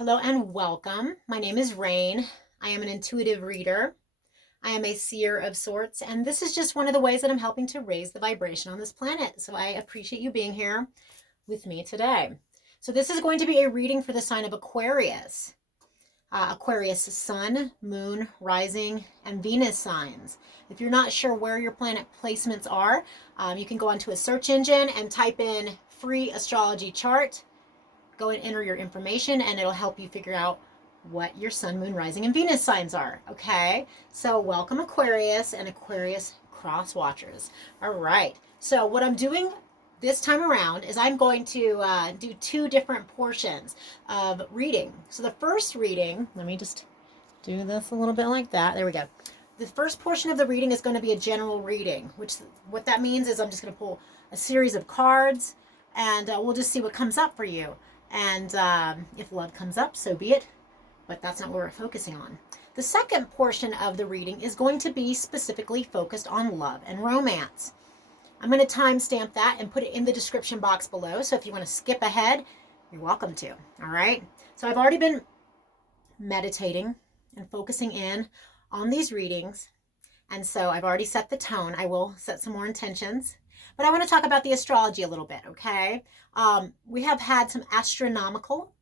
Hello and welcome. My name is Rayne. I am an intuitive reader. I am a seer of sorts, and this is just one of the ways that I'm helping to raise the vibration on this planet. So I appreciate you being here with me today. So this is going to be a reading for the sign of Aquarius. Aquarius sun, moon, rising, and Venus signs. If you're not sure where your planet placements are, you can go onto a search engine and type in free astrology chart. Go and enter your information and it'll help you figure out what your sun, moon, rising, and Venus signs are. Okay, so welcome Aquarius and Aquarius cross watchers. All right, so what I'm doing this time around is I'm going to do two different portions of reading. So the first reading, let me just do this a little bit like that. There we go. The first portion of the reading is going to be a general reading, which what that means is I'm just going to pull a series of cards and we'll just see what comes up for you. And if love comes up, so be it. But that's not what we're focusing on. The second portion of the reading is going to be specifically focused on love and romance. I'm going to timestamp that and put it in the description box below. So if you want to skip ahead, you're welcome to. All right. So I've already been meditating and focusing in on these readings. And so I've already set the tone. I will set some more intentions. But I want to talk about the astrology a little bit, okay? We have had some astrological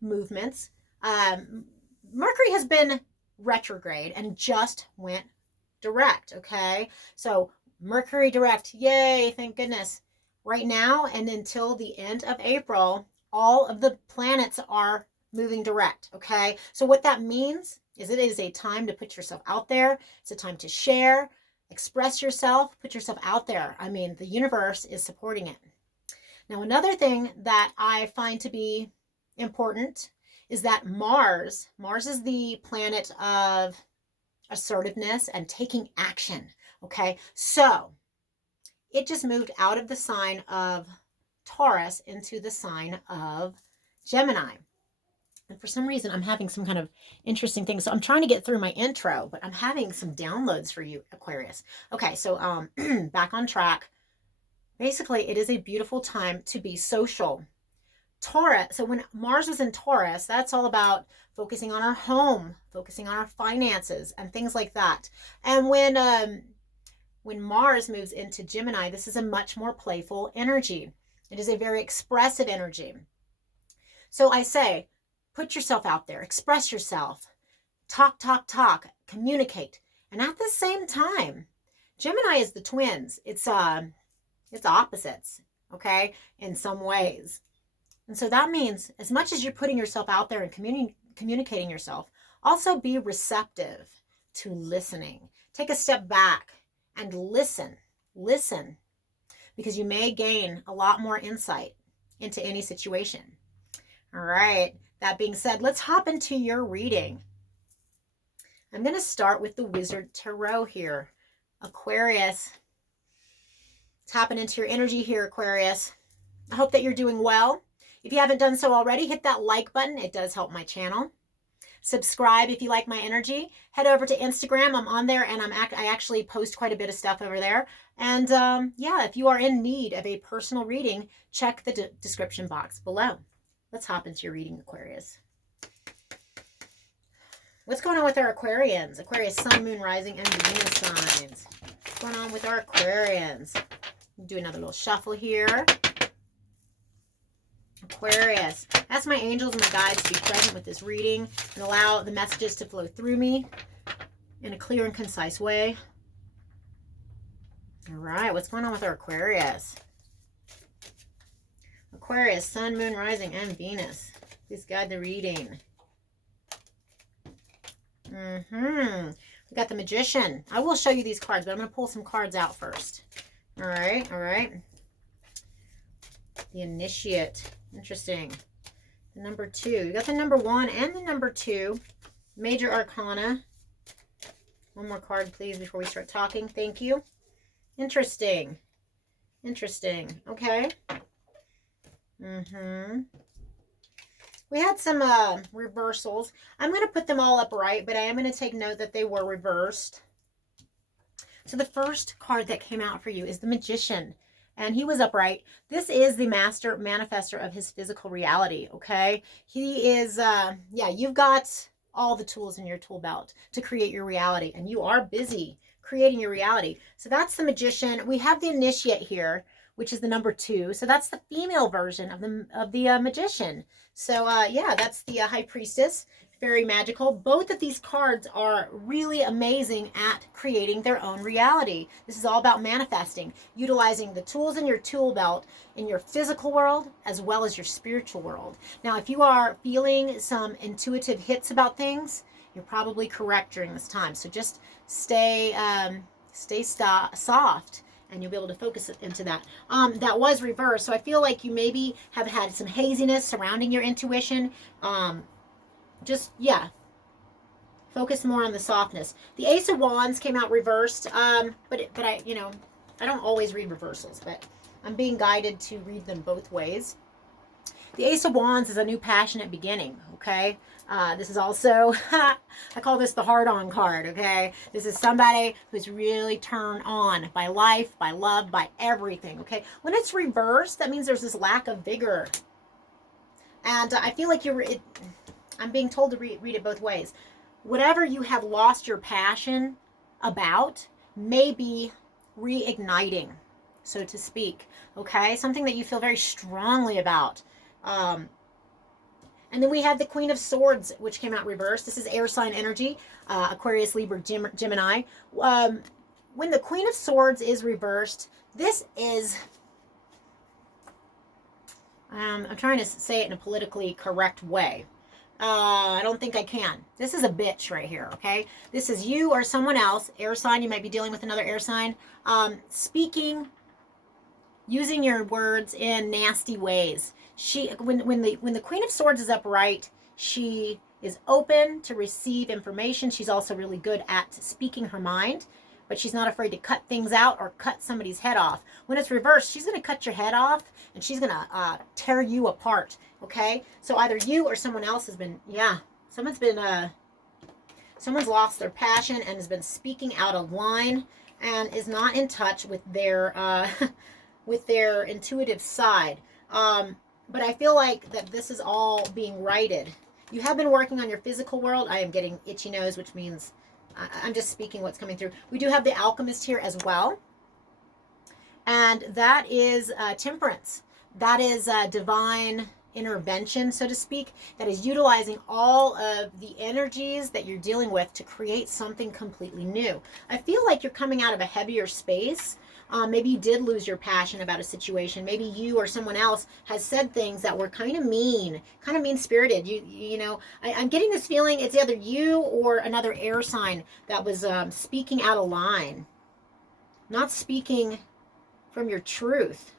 movements. Mercury has been retrograde and just went direct, okay? So Mercury direct, yay, thank goodness. Right now and until the end of April, all of the planets are moving direct, okay? So what that means is it is a time to put yourself out there. It's a time to share, express yourself, put yourself out there. I mean, the universe is supporting it. Now, another thing that I find to be important is that Mars is the planet of assertiveness and taking action, okay? So it just moved out of the sign of Taurus into the sign of Gemini. And for some reason, I'm having some kind of interesting thing. So I'm trying to get through my intro, but I'm having some downloads for you, Aquarius. Okay, so back on track. Basically, it is a beautiful time to be social. Taurus, so when Mars is in Taurus, that's all about focusing on our home, focusing on our finances, and things like that. And when Mars moves into Gemini, this is a much more playful energy. It is a very expressive energy. So I say, put yourself out there, express yourself, talk, communicate. And at the same time, Gemini is the twins. It's opposites, okay, in some ways. And so that means as much as you're putting yourself out there and communicating yourself, also be receptive to listening. Take a step back and listen, because you may gain a lot more insight into any situation. All right. That being said, let's hop into your reading. I'm going to start with the Wizard Tarot here. Aquarius. Tapping into your energy here, Aquarius. I hope that you're doing well. If you haven't done so already, hit that like button. It does help my channel. Subscribe if you like my energy. Head over to Instagram. I'm on there, and I actually post quite a bit of stuff over there. And yeah, if you are in need of a personal reading, check the description box below. Let's hop into your reading, Aquarius. What's going on with our Aquarians? Aquarius, sun, moon, rising, and Venus signs. What's going on with our Aquarians? Do another little shuffle here. Aquarius. Ask my angels and my guides to be present with this reading and allow the messages to flow through me in a clear and concise way. All right, what's going on with our Aquarius? Aquarius, sun, moon, rising, and Venus. Please guide the reading. We got the Magician. I will show you these cards, but I'm going to pull some cards out first. All right. The Initiate. Interesting. The number 2. You got the number 1 and the number 2. Major Arcana. One more card, please, before we start talking. Thank you. Interesting. Okay. We had some reversals. I'm going to put them all upright, but I am going to take note that they were reversed. So the first card that came out for you is the Magician. and he was upright. This is the master manifester of his physical reality, okay? He is, yeah, you've got all the tools in your tool belt to create your reality, and you are busy creating your reality. So that's the magician. We have the initiate here, which is the number 2. So that's the female version of the magician. So yeah, that's the high priestess. Very magical. Both of these cards are really amazing at creating their own reality. This is all about manifesting, utilizing the tools in your tool belt in your physical world as well as your spiritual world. Now, if you are feeling some intuitive hits about things, you're probably correct during this time. So just stay soft, and you'll be able to focus into that. That was reversed. So I feel like you maybe have had some haziness surrounding your intuition. Just, yeah, focus more on the softness. The Ace of Wands came out reversed, but I, you know, I don't always read reversals, but I'm being guided to read them both ways. The Ace of Wands is a new passionate beginning, okay? This is also, I call this the hard-on card, okay? This is somebody who's really turned on by life, by love, by everything, okay? When it's reversed, that means there's this lack of vigor. And I feel like I'm being told to read it both ways. Whatever you have lost your passion about may be reigniting, so to speak, okay? Something that you feel very strongly about. And then we had the Queen of Swords, which came out reversed. This is air sign energy, Aquarius, Libra, Gemini. When the Queen of Swords is reversed, this is... I'm trying to say it in a politically correct way. I don't think I can. This is a bitch right here, okay? This is you or someone else, air sign. You might be dealing with another air sign. Speaking, using your words in nasty ways. When the Queen of Swords is upright, she is open to receive information. She's also really good at speaking her mind, but she's not afraid to cut things out or cut somebody's head off. When it's reversed, she's going to cut your head off, and she's going to tear you apart, okay? So either you or someone else has been, yeah, someone's lost their passion and has been speaking out of line and is not in touch with their intuitive side. But I feel like that this is all being righted. You have been working on your physical world. I am getting itchy nose, which means I'm just speaking what's coming through. We do have the Alchemist here as well. And that is temperance. That is divine intervention, so to speak. That is utilizing all of the energies that you're dealing with to create something completely new. I feel like you're coming out of a heavier space. Maybe you did lose your passion about a situation. Maybe you or someone else has said things that were kind of mean-spirited. You know, I'm getting this feeling it's either you or another air sign that was speaking out of line. Not speaking from your truth,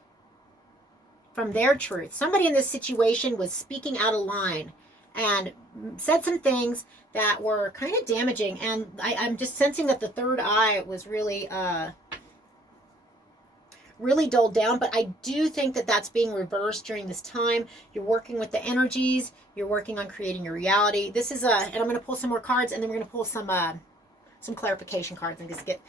from their truth. Somebody in this situation was speaking out of line and said some things that were kind of damaging. And I'm just sensing that the third eye was really dulled down, but I do think that that's being reversed during this time. You're working with the energies. You're working on creating your reality. This is and I'm going to pull some more cards, and then we're going to pull some clarification cards and just get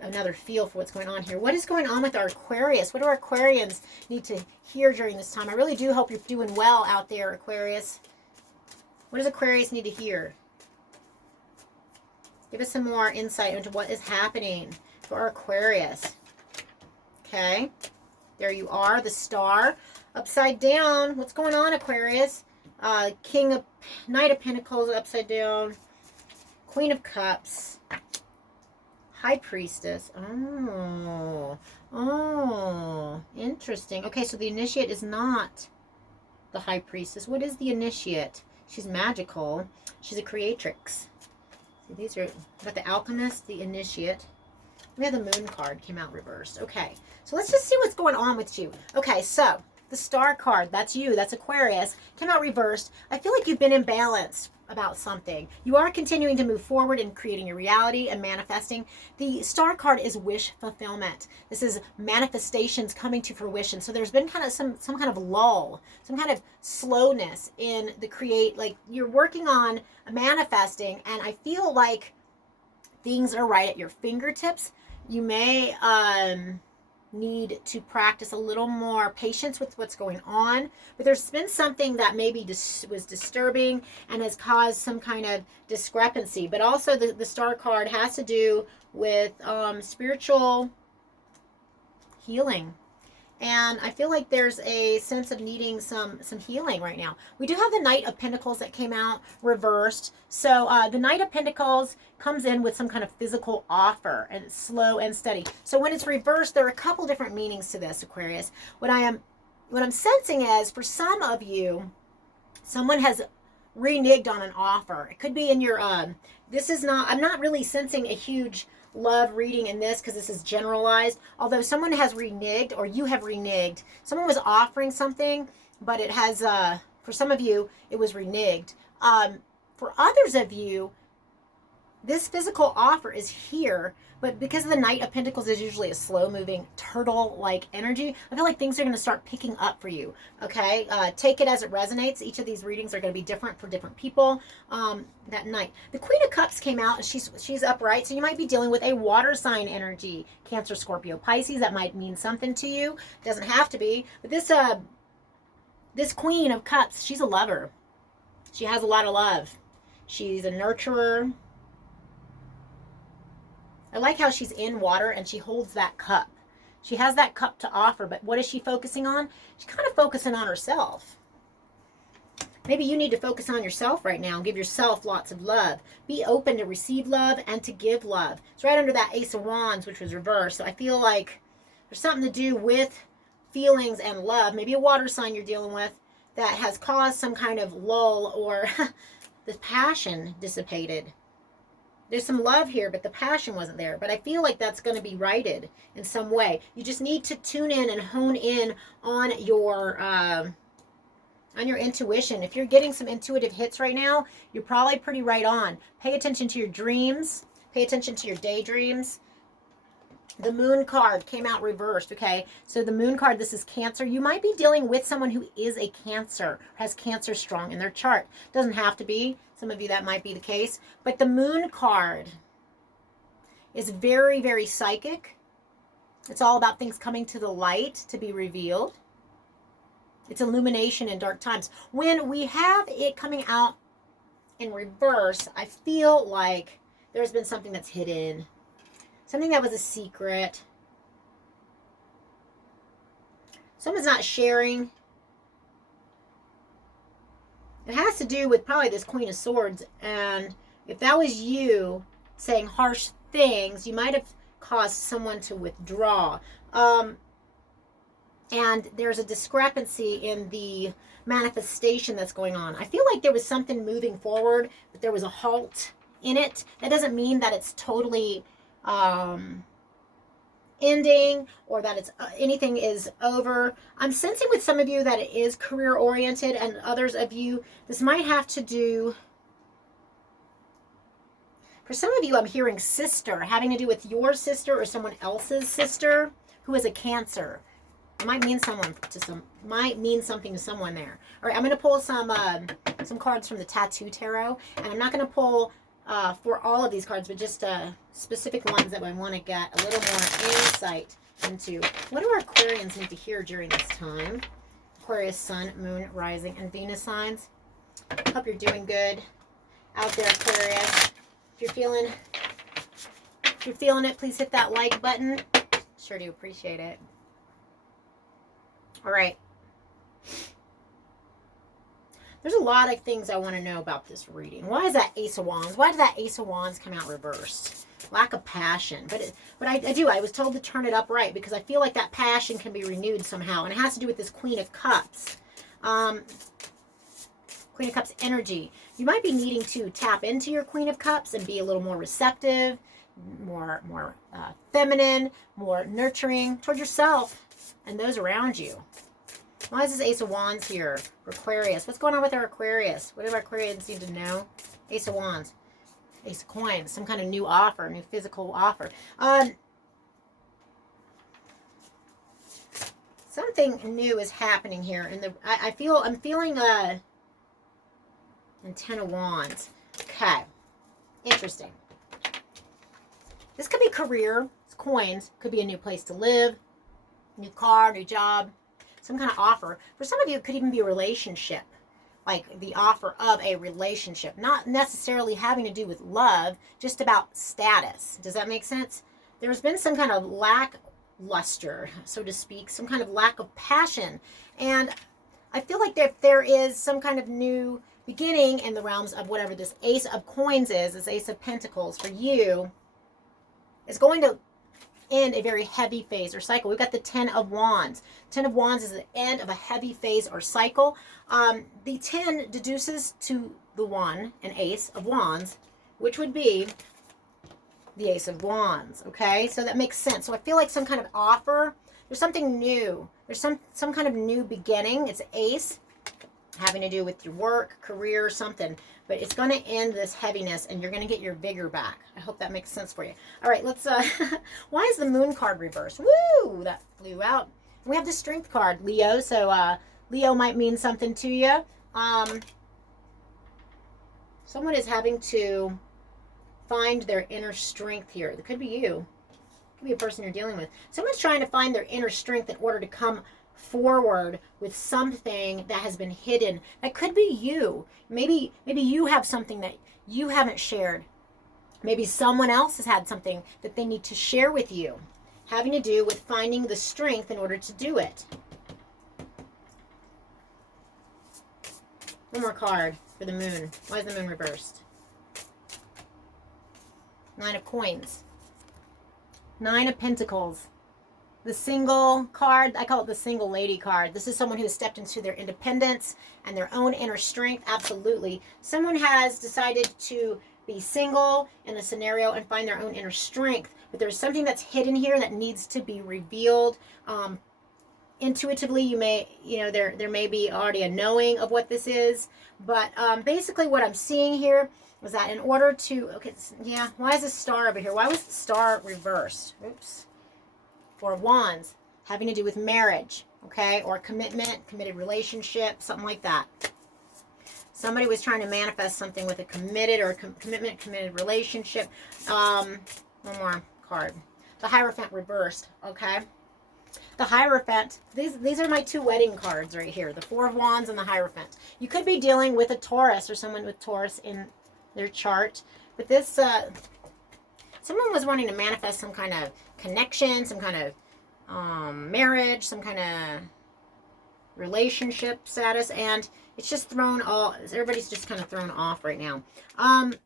another feel for what's going on here. What is going on with our Aquarius? What do our Aquarians need to hear during this time? I really do hope you're doing well out there, Aquarius. What does Aquarius need to hear? Give us some more insight into what is happening for our Aquarius. Okay, there you are, the star upside down. What's going on, Aquarius? Knight of Pentacles upside down, Queen of Cups, High Priestess. Oh, interesting. Okay, so the initiate is not the High Priestess. What is the initiate? She's magical. She's a creatrix. See, these are, got the Alchemist, the initiate. We have the Moon card came out reversed. Okay, so let's just see what's going on with you. Okay, so the Star card, that's you, that's Aquarius, came out reversed. I feel like you've been imbalanced about something. You are continuing to move forward in creating your reality and manifesting. The Star card is wish fulfillment. This is manifestations coming to fruition. So there's been kind of some kind of lull, some kind of slowness in the like you're working on manifesting, and I feel like things are right at your fingertips. You may need to practice a little more patience with what's going on. But there's been something that maybe was disturbing and has caused some kind of discrepancy. But also the star card has to do with spiritual healing. And I feel like there's a sense of needing some healing right now. We do have the Knight of Pentacles that came out reversed. So the Knight of Pentacles comes in with some kind of physical offer, and it's slow and steady. So when it's reversed, there are a couple different meanings to this, Aquarius. What I'm sensing is, for some of you, someone has reneged on an offer. It could be in your I'm not really sensing a huge love reading in this because this is generalized. Although someone has reneged, or you have reneged. Someone was offering something, but it has, for some of you, it was reneged. For others of you, this physical offer is here, but because the Knight of Pentacles is usually a slow-moving, turtle-like energy, I feel like things are going to start picking up for you, okay? Take it as it resonates. Each of these readings are going to be different for different people that night. The Queen of Cups came out, and she's upright, so you might be dealing with a water sign energy. Cancer, Scorpio, Pisces, that might mean something to you. It doesn't have to be. But this Queen of Cups, she's a lover. She has a lot of love. She's a nurturer. I like how she's in water and she holds that cup. She has that cup to offer, but what is she focusing on? She's kind of focusing on herself. Maybe you need to focus on yourself right now and give yourself lots of love. Be open to receive love and to give love. It's right under that Ace of Wands, which was reversed. So I feel like there's something to do with feelings and love. Maybe a water sign you're dealing with that has caused some kind of lull, or the passion dissipated. There's some love here, but the passion wasn't there. But I feel like that's going to be righted in some way. You just need to tune in and hone in on your intuition. If you're getting some intuitive hits right now, you're probably pretty right on. Pay attention to your dreams. Pay attention to your daydreams. The Moon card came out reversed, okay? So the Moon card, this is Cancer. You might be dealing with someone who is a Cancer, has Cancer strong in their chart. Doesn't have to be. Some of you, that might be the case. But the Moon card is very, very psychic. It's all about things coming to the light to be revealed. It's illumination in dark times. When we have it coming out in reverse, I feel like there's been something that's hidden. Something that was a secret. Someone's not sharing. It has to do with probably this Queen of Swords. And if that was you saying harsh things, you might have caused someone to withdraw. And there's a discrepancy in the manifestation that's going on. I feel like there was something moving forward, but there was a halt in it. That doesn't mean that it's totally ending, or that it's anything is over. I'm sensing with some of you that it is career oriented, and others of you, this might have to do, for some of you, I'm hearing sister, having to do with your sister or someone else's sister who is a Cancer. It might mean something to someone there. All right, I'm going to pull some cards from the Tattoo Tarot, and I'm not going to pull for all of these cards, but just specific ones that I want to get a little more insight into. What do our Aquarians need to hear during this time? Aquarius, Sun, Moon, Rising, and Venus signs. Hope you're doing good out there, Aquarius. If you're feeling it, please hit that like button. Sure do appreciate it. All right. There's a lot of things I want to know about this reading. Why is that Ace of Wands? Why did that Ace of Wands come out reversed? Lack of passion. But I was told to turn it upright because I feel like that passion can be renewed somehow. And it has to do with this Queen of Cups. Queen of Cups energy. You might be needing to tap into your Queen of Cups and be a little more receptive, more feminine, more nurturing toward yourself and those around you. Why is this Ace of Wands here for Aquarius? What's going on with our Aquarius? What do our Aquarians need to know? Ace of Wands. Ace of Coins. Some kind of new offer, new physical offer. Something new is happening here. I'm feeling and Ten of Wands. Okay. Interesting. This could be career. It's coins. Could be a new place to live. New car, new job, some kind of offer. For some of you, it could even be a relationship, like the offer of a relationship, not necessarily having to do with love, just about status. Does that make sense? There's been some kind of lackluster, so to speak, some kind of lack of passion. And I feel like there is some kind of new beginning in the realms of whatever this Ace of Coins is, this Ace of Pentacles for you, is going to end a very heavy phase or cycle. We've got the 10 of Wands. 10 of Wands is the end of a heavy phase or cycle. The 10 deduces to the 1, an Ace of Wands, which would be the Ace of Wands, okay? So that makes sense. So I feel like some kind of offer, there's something new. There's some kind of new beginning. It's Ace, having to do with your work, career, something. But it's going to end this heaviness, and you're going to get your vigor back. I hope that makes sense for you. All right, let's, why is the Moon card reversed? Woo! That flew out. We have the Strength card, Leo. So Leo might mean something to you. Someone is having to find their inner strength here. It could be you. It could be a person you're dealing with. Someone's trying to find their inner strength in order to come forward with something that has been hidden. That could be you. Maybe you have something that you haven't shared. Maybe someone else has had something that they need to share with you, having to do with finding the strength in order to do it. One more card for the Moon. Why is the Moon reversed? 9 of Coins. 9 of Pentacles. The single card, I call it the single lady card. This is someone who has stepped into their independence and their own inner strength. Absolutely. Someone has decided to be single in a scenario and find their own inner strength. But there's something that's hidden here that needs to be revealed. Intuitively, there may be already a knowing of what this is. But basically what I'm seeing here is that in order to, why is the star over here? Why was the star reversed? Oops. 4 of Wands, having to do with marriage, okay, or commitment, committed relationship, something like that. Somebody was trying to manifest something with a committed or commitment, committed relationship. One more card. The Hierophant reversed, okay. The Hierophant, these are my 2 wedding cards right here, the 4 of Wands and the Hierophant. You could be dealing with a Taurus or someone with Taurus in their chart, but this, someone was wanting to manifest some kind of connection, some kind of marriage, some kind of relationship status, and it's just thrown all, everybody's just kind of thrown off right now. And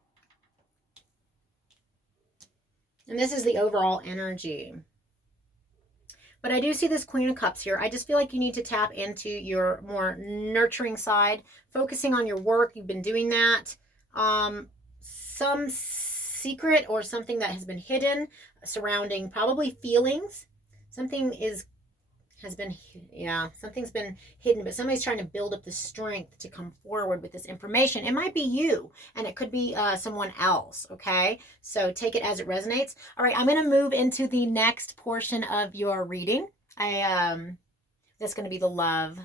this is the overall energy. But I do see this Queen of Cups here. I just feel like you need to tap into your more nurturing side, focusing on your work. You've been doing that. Some secret or something that has been hidden surrounding probably feelings. Something's been hidden, but somebody's trying to build up the strength to come forward with this information. It might be you, and it could be someone else, okay? So take it as it resonates. All right, I'm going to move into the next portion of your reading. That's going to be the love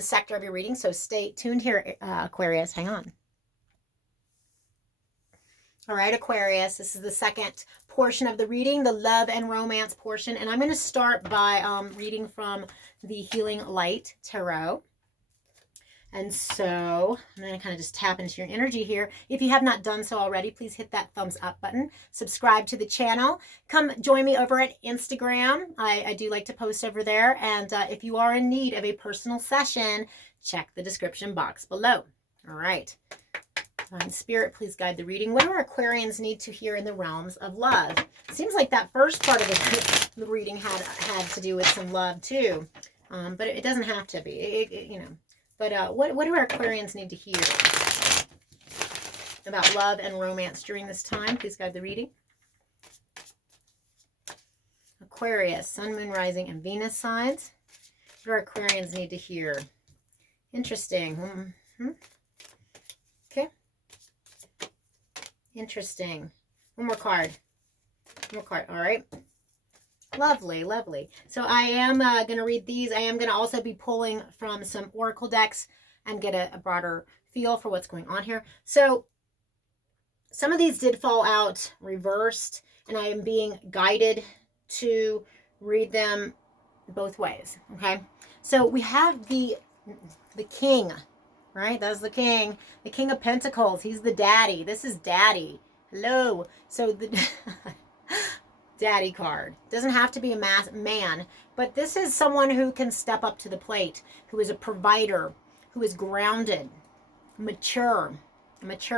sector of your reading, so stay tuned here, Aquarius. Hang on. All right, Aquarius, this is the second portion of the reading, the love and romance portion. And I'm going to start by reading from the Healing Light Tarot. And so I'm going to kind of just tap into your energy here. If you have not done so already, please hit that thumbs up button. Subscribe to the channel. Come join me over at Instagram. I do like to post over there. And if you are in need of a personal session, check the description box below. All right. Divine Spirit, please guide the reading. What do our Aquarians need to hear in the realms of love? Seems like that first part of the reading had to do with some love too, but it doesn't have to be. But what do our Aquarians need to hear about love and romance during this time? Please guide the reading. Aquarius, Sun, Moon, Rising, and Venus signs. What do our Aquarians need to hear? Interesting. Okay. Interesting. One more card. All right. Lovely, lovely. So I am going to read these. I am going to also be pulling from some oracle decks and get a broader feel for what's going on here. So some of these did fall out reversed, and I am being guided to read them both ways, okay? So we have the king, right? That's the king of pentacles. He's the daddy. This is daddy. Hello. So the daddy card doesn't have to be a man, but this is someone who can step up to the plate, who is a provider, who is grounded, mature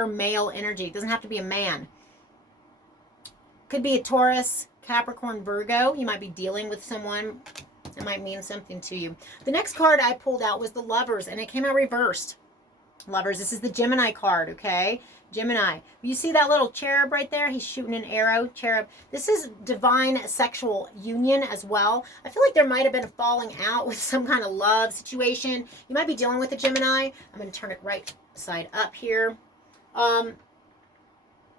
male energy. It doesn't have to be a man. Could be a Taurus, Capricorn, Virgo. You might be dealing with someone that might mean something to you. The next card I pulled out was the Lovers, and it came out reversed. Lovers, this is the Gemini card, okay? Gemini. You see that little cherub right there? He's shooting an arrow, cherub. This is divine sexual union as well. I feel like there might have been a falling out with some kind of love situation. You might be dealing with a Gemini. I'm going to turn it right side up here.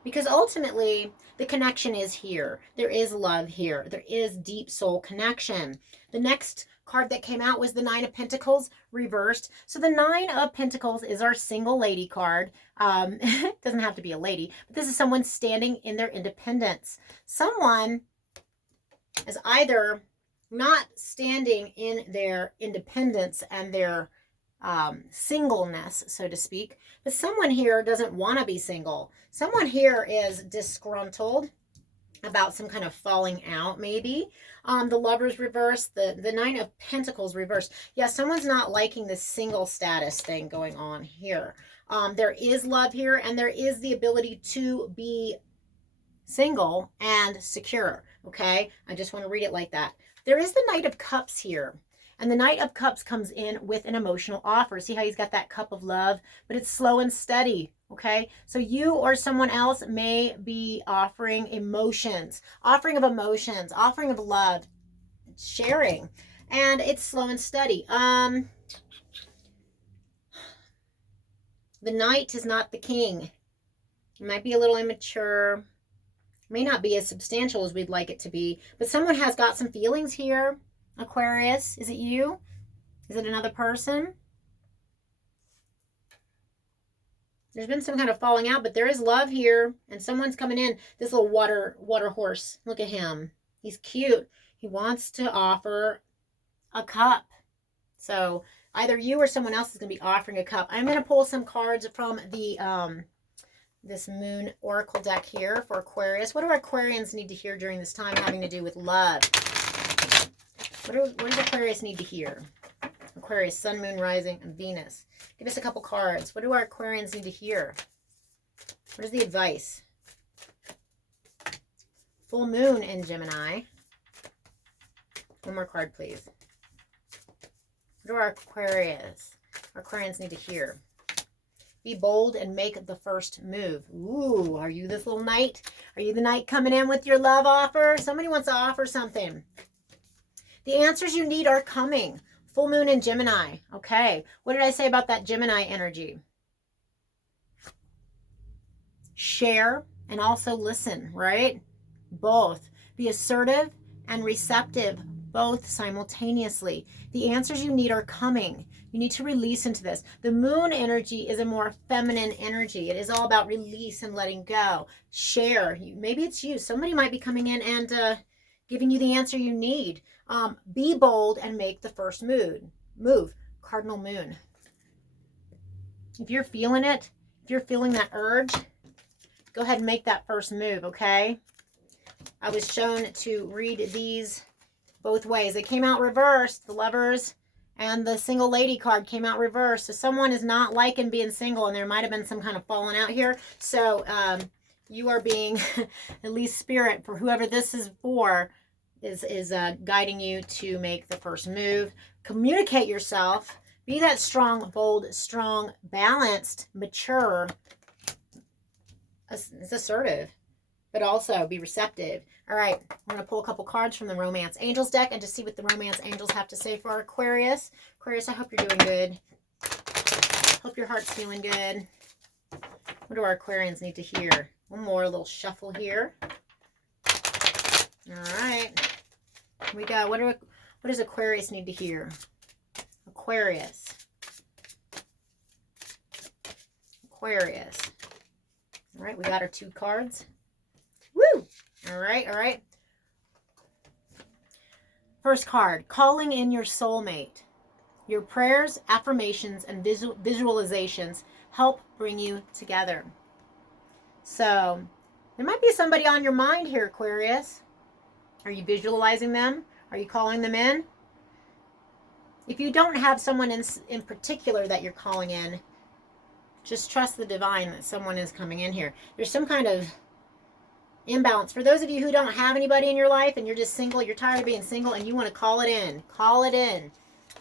Because ultimately, the connection is here. There is love here. There is deep soul connection. The next card that came out was the Nine of Pentacles reversed. So the Nine of Pentacles is our single lady card. It doesn't have to be a lady, but this is someone standing in their independence. Someone is either not standing in their independence and their singleness, so to speak, but someone here doesn't want to be single. Someone here is disgruntled about some kind of falling out, maybe. The Lovers reversed, the Nine of Pentacles reversed. Yeah, someone's not liking this single status thing going on here. There is love here, and there is the ability to be single and secure, okay? I just want to read it like that. There is the Knight of Cups here. And the Knight of Cups comes in with an emotional offer. See how he's got that cup of love, but it's slow and steady, okay? So you or someone else may be offering emotions, offering of love, sharing, and it's slow and steady. The Knight is not the king. It might be a little immature, may not be as substantial as we'd like it to be, but someone has got some feelings here. Aquarius, is it you? Is it another person? There's been some kind of falling out, but there is love here, and someone's coming in. This little water horse, look at him. He's cute. He wants to offer a cup. So either you or someone else is going to be offering a cup. I'm going to pull some cards from the this Moon Oracle deck here for Aquarius. What do Aquarians need to hear during this time having to do with love? What does Aquarius need to hear? Aquarius, Sun, Moon, Rising, and Venus. Give us a couple cards. What do our Aquarians need to hear? What is the advice? Full Moon in Gemini. One more card, please. What do our Aquarians need to hear? Be bold and make the first move. Ooh, are you this little knight? Are you the knight coming in with your love offer? Somebody wants to offer something. The answers you need are coming. Full Moon in Gemini. Okay. What did I say about that Gemini energy? Share and also listen, right? Both. Be assertive and receptive, both simultaneously. The answers you need are coming. You need to release into this. The Moon energy is a more feminine energy. It is all about release and letting go. Share. Maybe it's you. Somebody might be coming in and giving you the answer you need. Be bold and make the first move. Cardinal Moon. If you're feeling it, if you're feeling that urge, go ahead and make that first move, okay? I was shown to read these both ways. They came out reversed. The Lovers and the Single Lady card came out reversed. So someone is not liking being single, and there might have been some kind of falling out here. So you are being, at least spirit, for whoever this is for, is guiding you to make the first move. Communicate yourself. Be that strong, bold, strong, balanced, mature. It's assertive, but also be receptive. All right, I'm going to pull a couple cards from the Romance Angels deck and just see what the Romance Angels have to say for Aquarius. Aquarius, I hope you're doing good. Hope your heart's feeling good. What do our Aquarians need to hear? One more little shuffle here. All right. We got, what does Aquarius need to hear? Aquarius. Aquarius. All right, we got our 2 cards. Woo! All right, all right. First card, calling in your soulmate. Your prayers, affirmations, and visualizations help bring you together. So there might be somebody on your mind here, Aquarius. Are you visualizing them? Are you calling them in? If you don't have someone in particular that you're calling in, just trust the divine that someone is coming in here. There's some kind of imbalance. For those of you who don't have anybody in your life and you're just single, you're tired of being single and you want to call it in, call it in.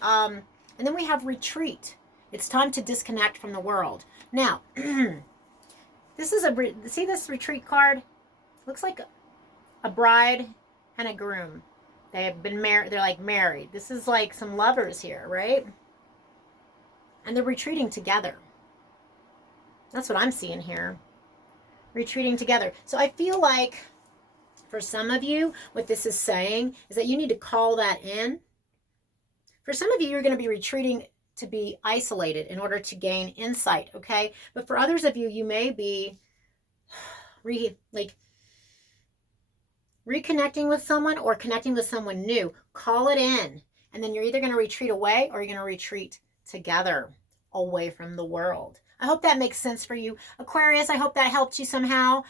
And then we have retreat. It's time to disconnect from the world. Now, this is see this retreat card? Looks like a bride and a groom. They have been married. They're like married. This is like some lovers here, right? And they're retreating together. That's what I'm seeing here. Retreating together. So I feel like for some of you, what this is saying is that you need to call that in. For some of you, you're going to be retreating to be isolated in order to gain insight, okay? But for others of you, you may be reconnecting with someone or connecting with someone new. Call it in. And then you're either going to retreat away or you're going to retreat together away from the world. I hope that makes sense for you. Aquarius, I hope that helped you somehow.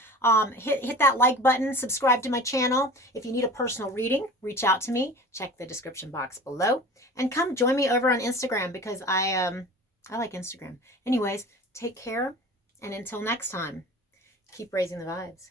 Hit that like button, subscribe to my channel. If you need a personal reading, reach out to me. Check the description box below. And come join me over on Instagram because I like Instagram. Anyways, take care. And until next time, keep raising the vibes.